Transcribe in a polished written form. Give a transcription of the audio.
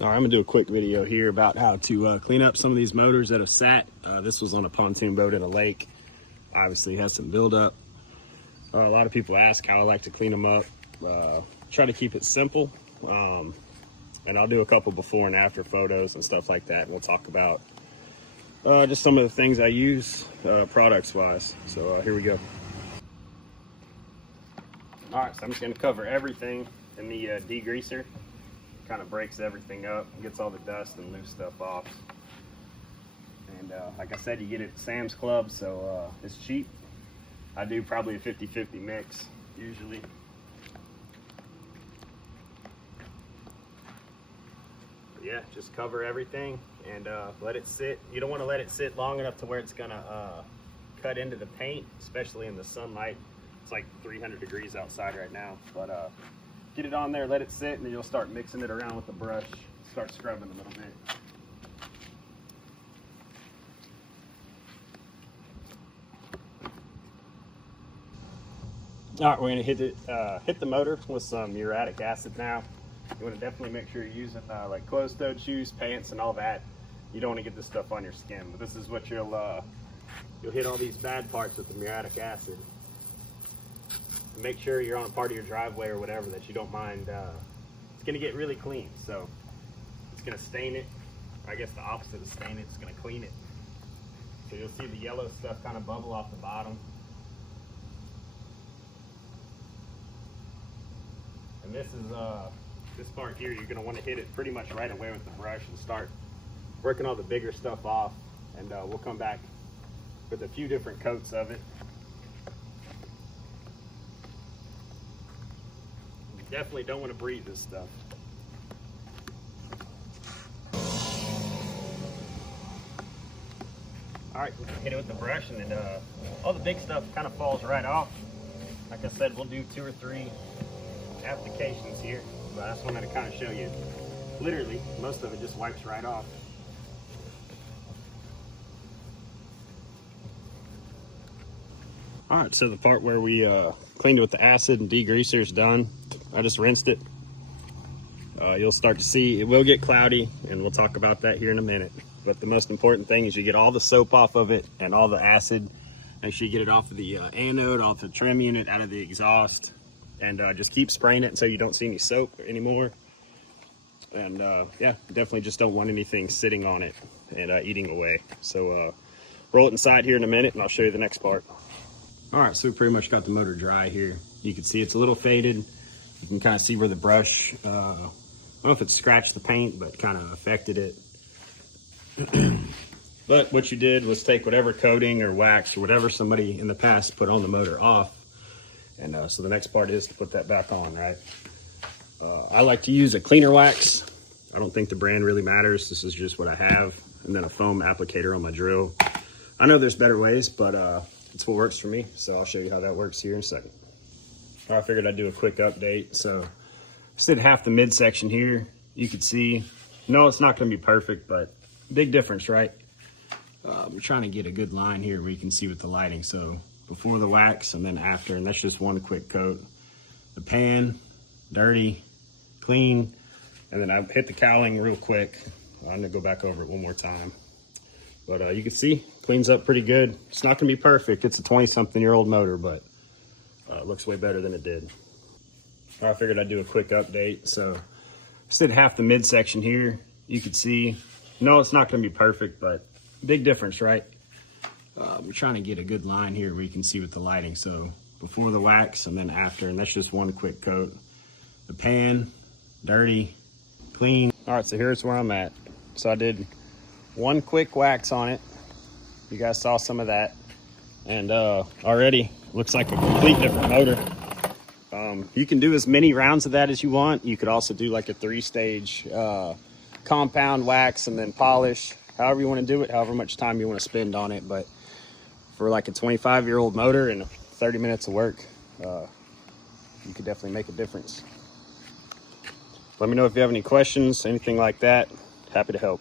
All right, I'm gonna do a quick video here about how to clean up some of these motors that have sat. This was on a pontoon boat in a lake. Obviously had some buildup. A lot of people ask how I like to clean them up. Try to keep it simple. And I'll do a couple before and after photos and stuff like that. And we'll talk about just some of the things I use products wise. So here we go. All right, so I'm just gonna cover everything in the degreaser. Kind of breaks everything up, gets all the dust and loose stuff off. And like I said, you get it at Sam's Club, so it's cheap. I do probably a 50-50 mix usually. But yeah, just cover everything and let it sit. You don't want to let it sit long enough to where it's gonna cut into the paint, especially in the sunlight. It's like 300 degrees outside right now, but get it on there, let it sit, and then you'll start mixing it around with the brush, start scrubbing a little bit. All right, we're gonna hit the motor with some muriatic acid now. You wanna definitely make sure you're using like closed-toed shoes, pants, and all that. You don't wanna get this stuff on your skin, but this is what you'll hit all these bad parts with the muriatic acid. Make sure you're on part of your driveway or whatever that you don't mind. It's gonna get really clean, so it's gonna stain it. I guess the opposite of stain it, it's gonna clean it. So you'll see the yellow stuff kind of bubble off the bottom. And this is this part here, you're gonna want to hit it pretty much right away with the brush and start working all the bigger stuff off. And we'll come back with a few different coats of it. Definitely don't want to breathe this stuff. All right, hit it with the brush, and then all the big stuff kind of falls right off. Like I said, we'll do 2 or 3 applications here, but I just wanted to kind of show you. Literally, most of it just wipes right off. All right, so the part where we cleaned it with the acid and degreaser is done. I just rinsed it. You'll start to see it will get cloudy, and we'll talk about that here in a minute. But the most important thing is you get all the soap off of it and all the acid. Make sure you get it off of the anode, off the trim unit, out of the exhaust, and just keep spraying it until you don't see any soap anymore. And yeah, definitely just don't want anything sitting on it and eating away. So roll it inside here in a minute, and I'll show you the next part. All right, so we pretty much got the motor dry here. You can see it's a little faded. You can kind of see where the brush, I don't know if it scratched the paint, but kind of affected it. But what you did was take whatever coating or wax or whatever somebody in the past put on the motor off. And so the next part is to put that back on, right? I like to use a cleaner wax. I don't think the brand really matters. This is just what I have. And then a foam applicator on my drill. I know there's better ways, but it's what works for me, so I'll show you how that works here in a second. I figured I'd do a quick update. So I just did half the midsection here. You can see, no, it's not gonna be perfect, but big difference, right? I'm trying to get a good line here where you can see with the lighting. So before the wax and then after, and that's just one quick coat. The pan, dirty, clean, and then I hit the cowling real quick. I'm gonna go back over it one more time. But you can see, cleans up pretty good. It's not gonna be perfect. It's a 20-something-year-old motor, but it looks way better than it did. I figured I'd do a quick update. So just did half the midsection here. You can see, no, it's not gonna be perfect, but big difference, right? I'm trying to get a good line here where you can see with the lighting. So before the wax and then after, and that's just one quick coat. The pan, dirty, clean. All right, so here's where I'm at. So I did one quick wax on it. You guys saw some of that. And already looks like a complete different motor. You can do as many rounds of that as you want. You could also do like a 3-stage compound wax and then polish. However you want to do it, however much time you want to spend on it. But for like a 25-year-old motor and 30 minutes of work, you could definitely make a difference. Let me know if you have any questions, anything like that. Happy to help.